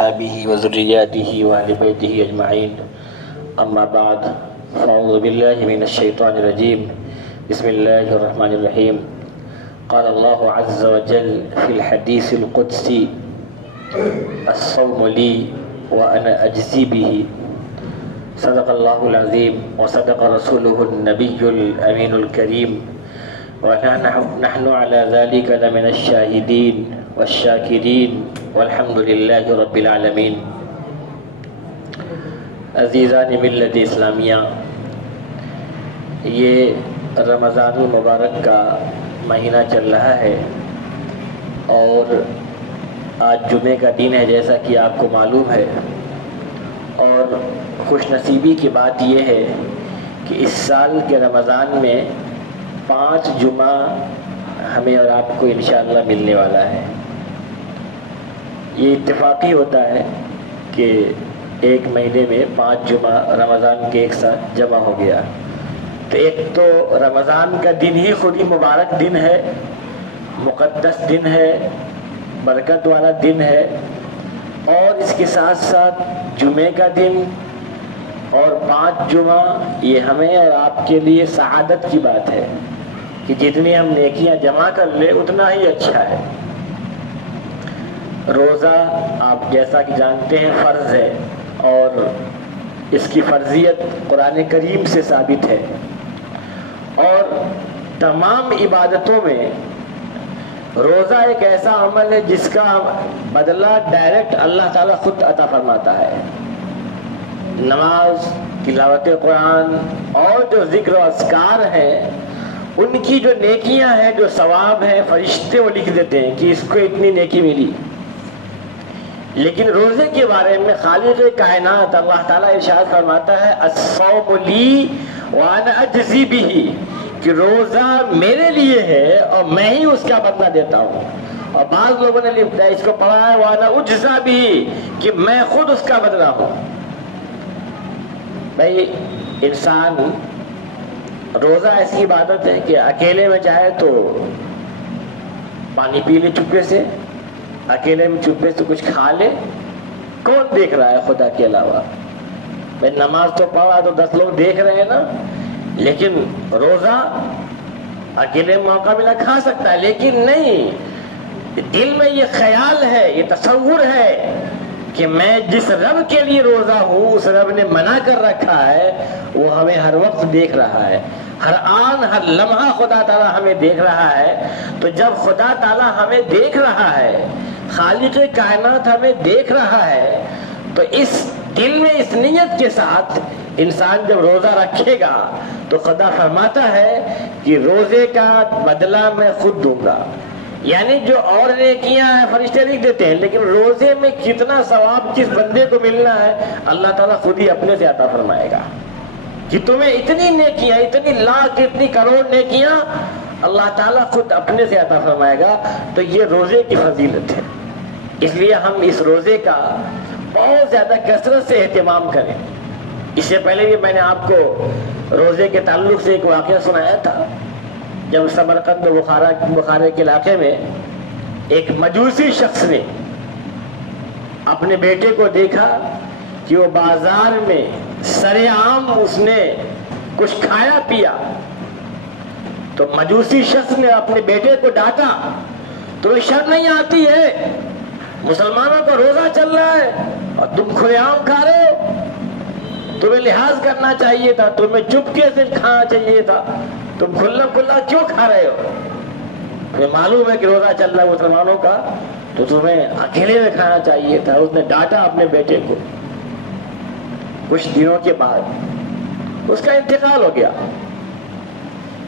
وأصحابه وذرياته وأهل بيته أجمعين أما بعد فأعوذ بالله من الشيطان الرجيم بسم الله الرحمن الرحيم قال الله عز وجل في الحديث القدسي الصوم لي وأنا أجزي به صدق الله العظيم وصدق رسوله النبي الأمين الكريم ونحن على ذلك لمن الشاهدين والشاكرين والحمد لله رب العالمين. عزیزان ملت اسلامیہ، یہ رمضان المبارک کا مہینہ چل رہا ہے اور آج جمعے کا دن ہے جیسا کہ آپ کو معلوم ہے، اور خوش نصیبی کی بات یہ ہے کہ اس سال کے رمضان میں 5 جمعہ ہمیں اور آپ کو انشاءاللہ ملنے والا ہے۔ یہ اتفاقی ہوتا ہے کہ ایک مہینے میں 5 جمعہ رمضان کے ایک ساتھ جمع ہو گیا، تو ایک تو رمضان کا دن ہی خود ہی مبارک دن ہے، مقدس دن ہے، برکت والا دن ہے، اور اس کے ساتھ ساتھ جمعے کا دن اور 5 جمعہ یہ ہمیں اور آپ کے لیے سعادت کی بات ہے کہ جتنی ہم نیکیاں جمع کر لیں اتنا ہی اچھا ہے۔ روزہ آپ جیسا کہ جانتے ہیں فرض ہے، اور اس کی فرضیت قرآن کریم سے ثابت ہے، اور تمام عبادتوں میں روزہ ایک ایسا عمل ہے جس کا بدلہ ڈائریکٹ اللہ تعالیٰ خود عطا فرماتا ہے۔ نماز، تلاوت قرآن اور جو ذکر و اذکار ہیں ان کی جو نیکیاں ہیں، جو ثواب ہیں، فرشتے وہ لکھ دیتے ہیں کہ اس کو اتنی نیکی ملی۔ لیکن روزے کے بارے میں خالق کائنات اللہ تعالیٰ ارشاد فرماتا ہے الصوم لی وانا اجزی بہ، کہ روزہ میرے لیے ہے اور میں ہی اس کا بدلہ دیتا ہوں۔ اور بعض لوگوں نے اس کو پڑھا ہے وانا اجزا بہ، کہ میں خود اس کا بدلہ ہوں۔ بھائی انسان، روزہ ایسی عبادت ہے کہ اکیلے میں چاہے تو پانی پی لے چپکے سے، اکیلے میں چپکے سے کچھ کھا لے، کون دیکھ رہا ہے خدا کے علاوہ؟ بھائی نماز تو پڑھا تو 10 لوگ دیکھ رہے ہیں نا، لیکن روزہ اکیلے موقع ملا کھا سکتا ہے، لیکن نہیں، دل میں یہ خیال ہے، یہ تصور ہے کہ میں جس رب کے لیے روزہ ہوں اس رب نے منع کر رکھا ہے، وہ ہمیں ہر وقت دیکھ رہا ہے، ہر آن ہر لمحہ خدا تعالیٰ ہمیں دیکھ رہا ہے۔ تو جب خدا تعالیٰ ہمیں دیکھ رہا ہے، خالق کائنات ہمیں دیکھ رہا ہے، تو اس دل میں اس نیت کے ساتھ انسان جب روزہ رکھے گا تو خدا فرماتا ہے کہ روزے کا بدلہ میں خود دوں گا۔ یعنی جو اور نیکیاں ہیں فرشتے لکھ دیتے ہیں، لیکن روزے میں کتنا ثواب کس بندے کو ملنا ہے اللہ تعالیٰ خود ہی اپنے سے عطا فرمائے گا کہ تمہیں اتنی نیکیاں، اتنی لاکھ، اتنی کروڑ نیکیاں اللہ تعالیٰ خود اپنے سے عطا فرمائے گا۔ تو یہ روزے کی فضیلت ہے، اس لیے ہم اس روزے کا بہت زیادہ کثرت سے اہتمام کریں۔ اس سے پہلے بھی میں نے آپ کو روزے کے تعلق سے ایک واقعہ سنایا تھا، جب سمرقند بخارا کے علاقے میں ایک مجوسی شخص نے اپنے بیٹے کو دیکھا کہ وہ بازار میں سرے عام اس نے کچھ کھایا پیا، تو مجوسی شخص نے اپنے بیٹے کو ڈانٹا، تمہیں شرم نہیں آتی ہے؟ مسلمانوں کا روزہ چل رہا ہے اور تم کھلے عام کھا رہے ہو، تمہیں لحاظ کرنا چاہیے تھا، تمہیں چپکے سے کھانا چاہیے تھا، تم کھلا کھلا کیوں کھا رہے ہو؟ تمہیں معلوم ہے کہ روزہ چل رہا ہے مسلمانوں کا، تو تمہیں اکیلے میں کھانا چاہیے تھا۔ اس نے ڈانٹا اپنے بیٹے کو۔ کچھ دنوں کے بعد اس کا انتقال ہو گیا۔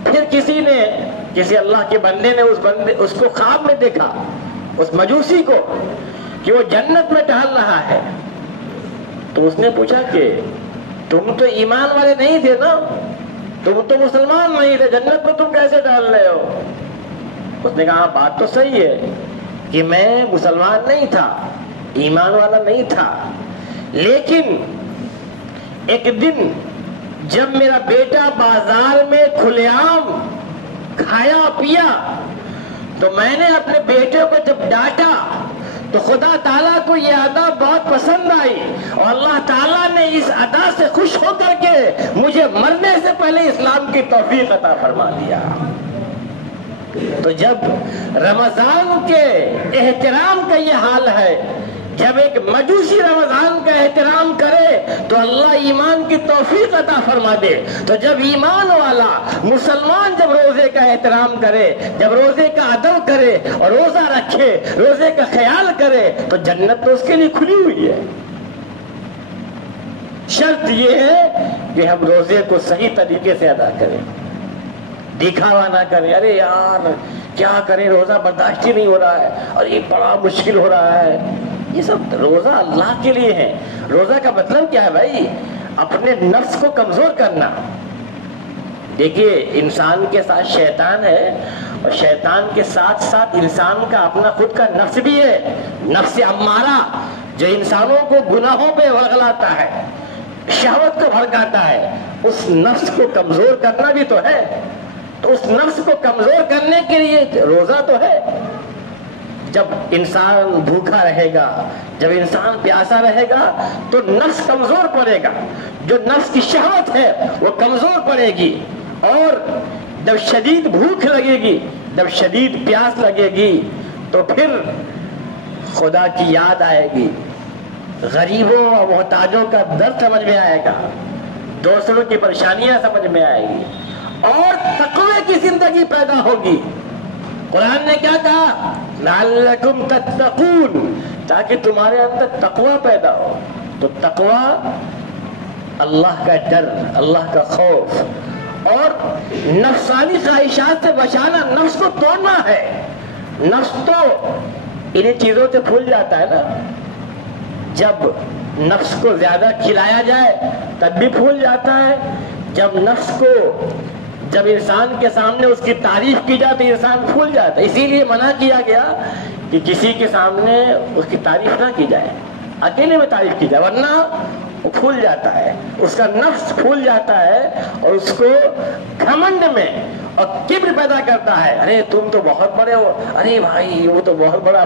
پھر کسی اللہ کے بندے نے اس کو خواب میں دیکھا، اس مجوسی کو، کہ وہ جنت میں ٹہل رہا ہے۔ تو اس نے پوچھا کہ تم تو ایمان والے نہیں تھے نا، تم تو مسلمان نہیں تھے، جنت میں تم کیسے ٹہل رہے ہو؟ اس نے کہا بات تو صحیح ہے کہ میں مسلمان نہیں تھا، ایمان والا نہیں تھا، لیکن ایک دن جب میرا بیٹا بازار میں کھلے عام کھایا پیا تو میں نے اپنے بیٹے کو جب ڈانٹا تو خدا تعالیٰ کو یہ ادا بہت پسند آئی اور اللہ تعالیٰ نے اس ادا سے خوش ہو کر کے مجھے مرنے سے پہلے اسلام کی توفیق عطا فرما دیا۔ تو جب رمضان کے احترام کا یہ حال ہے، جب ایک مجوسی رمضان کا احترام کرے تو اللہ ایمان کی توفیق عطا فرما دے، تو جب ایمان والا مسلمان جب روزے کا احترام کرے، جب روزے کا ادب کرے اور روزہ رکھے، روزے کا خیال کرے، تو جنت تو اس کے لیے کھلی ہوئی ہے۔ شرط یہ ہے کہ ہم روزے کو صحیح طریقے سے ادا کریں، دکھاوا نہ کریں، ارے یار کیا کریں روزہ برداشت ہی نہیں ہو رہا ہے اور یہ بڑا مشکل ہو رہا ہے۔ یہ سب روزہ اللہ کے لیے ہے۔ روزہ کا مطلب کیا ہے بھائی؟ اپنے نفس کو کمزور کرنا۔ دیکھیے انسان کے ساتھ شیطان ہے اور شیطان کے ساتھ ساتھ انسان کا اپنا خود کا نفس بھی ہے، نفس امارہ جو انسانوں کو گناہوں پہ ورغلاتا ہے، شہوت کو بھڑکاتا ہے۔ اس نفس کو کمزور کرنا بھی تو ہے، تو اس نفس کو کمزور کرنے کے لیے روزہ تو ہے۔ جب انسان بھوکا رہے گا، جب انسان پیاسا رہے گا تو نفس کمزور پڑے گا، جو نفس کی شہوت ہے وہ کمزور پڑے گی، اور جب شدید بھوک لگے گی، جب شدید پیاس لگے گی تو پھر خدا کی یاد آئے گی، غریبوں اور محتاجوں کا درد سمجھ میں آئے گا، دوسروں کی پریشانیاں سمجھ میں آئے گی، اور تقوی کی زندگی پیدا ہوگی۔ قرآن نے کیا کہا؟ لعلکم تتقون، تاکہ تمہارے اندر تقوی پیدا ہو۔ تو تقوی اللہ کا ڈر، اللہ کا خوف، اور نفسانی خواہشات سے بچانا، نفس کو توڑنا ہے۔ نفس تو انہیں چیزوں سے پھول جاتا ہے نا، جب نفس کو زیادہ کھلایا جائے تب بھی پھول جاتا ہے، جب نفس کو جب انسان کے سامنے اس کی تعریف کی جائے تو انسان پھول جاتا ہے۔ اسی لیے منع کیا گیا کہ کسی کے سامنے اس کی تعریف نہ کی جائے، اکیلے میں تعریف کی جائے، ورنہ وہ پھول جاتا ہے، اس کا نفس پھول جاتا ہے اور اس کو گھمنڈ میں اور کبر پیدا کرتا ہے۔ ارے تم تو بہت بڑے ہو، ارے بھائی وہ تو بہت بڑا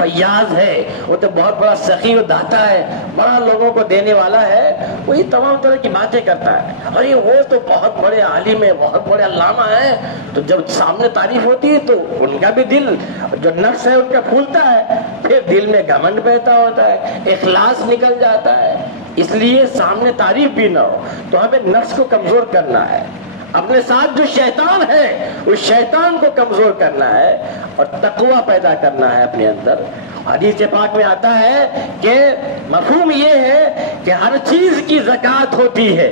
فیاض ہے، وہ تو بہت بڑا سخی و داتا ہے، بڑا لوگوں کو دینے والا ہے، وہی تمام طرح کی باتیں کرتا ہے۔ ارے وہ تو بہت بڑے عالم ہے، بہت بڑے علامہ ہیں، تو جب سامنے تعریف ہوتی ہے تو ان کا بھی دل جو نفس ہے ان کا پھولتا ہے، پھر دل میں گھمنڈ پیدا ہوتا ہے، اخلاص نکل جاتا ہے۔ اس لیے سامنے تعریف بھی نہ ہو، تو ہمیں نفس کو کمزور کرنا ہے، اپنے ساتھ جو شیطان ہے اس شیطان کو کمزور کرنا ہے اور تقوی پیدا کرنا ہے اپنے اندر۔ حدیث پاک میں آتا ہے کہ مفہوم یہ ہے کہ ہر چیز کی زکوٰۃ ہوتی ہے،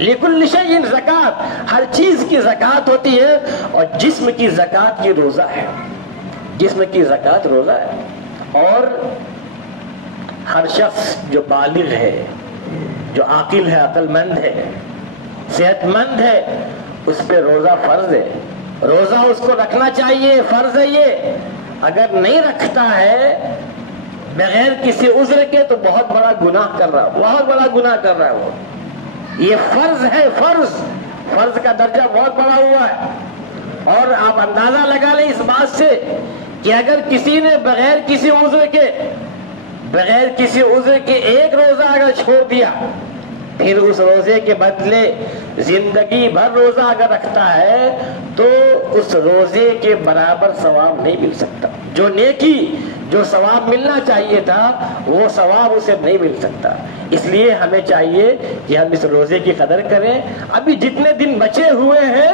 لکل شیء زکوٰۃ، ہر چیز کی زکوٰۃ ہوتی ہے، اور جسم کی زکوٰۃ کی روزہ ہے، جسم کی زکوٰۃ روزہ ہے۔ اور ہر شخص جو بالغ ہے، جو عاقل ہے، عقل مند ہے، صحت مند ہے، اس پہ روزہ فرض ہے، روزہ اس کو رکھنا چاہیے، فرض ہے یہ۔ اگر نہیں رکھتا ہے بغیر کسی عذر کے تو بہت بڑا گناہ کر رہا ہے، بہت بڑا گناہ کر رہا ہے وہ۔ یہ فرض ہے، فرض کا درجہ بہت بڑا ہوا ہے۔ اور آپ اندازہ لگا لیں اس بات سے کہ اگر کسی نے بغیر کسی عذر کے ایک روزہ اگر چھوڑ دیا، پھر اس روزے کے بدلے زندگی بھر روزہ اگر رکھتا ہے تو اس روزے کے برابر ثواب نہیں مل سکتا، جو نیکی جو ثواب ملنا چاہیے تھا وہ ثواب اسے نہیں مل سکتا۔ اس لیے ہمیں چاہیے کہ ہم اس روزے کی قدر کریں، ابھی جتنے دن بچے ہوئے ہیں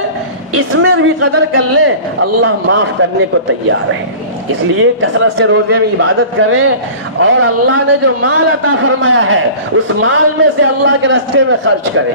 اس میں بھی قدر کر لیں، اللہ معاف کرنے کو تیار ہے۔ اس لیے کثرت سے روزے میں عبادت کریں، اور اللہ نے جو مال عطا فرمایا ہے اس مال میں سے اللہ کے راستے میں خرچ کریں۔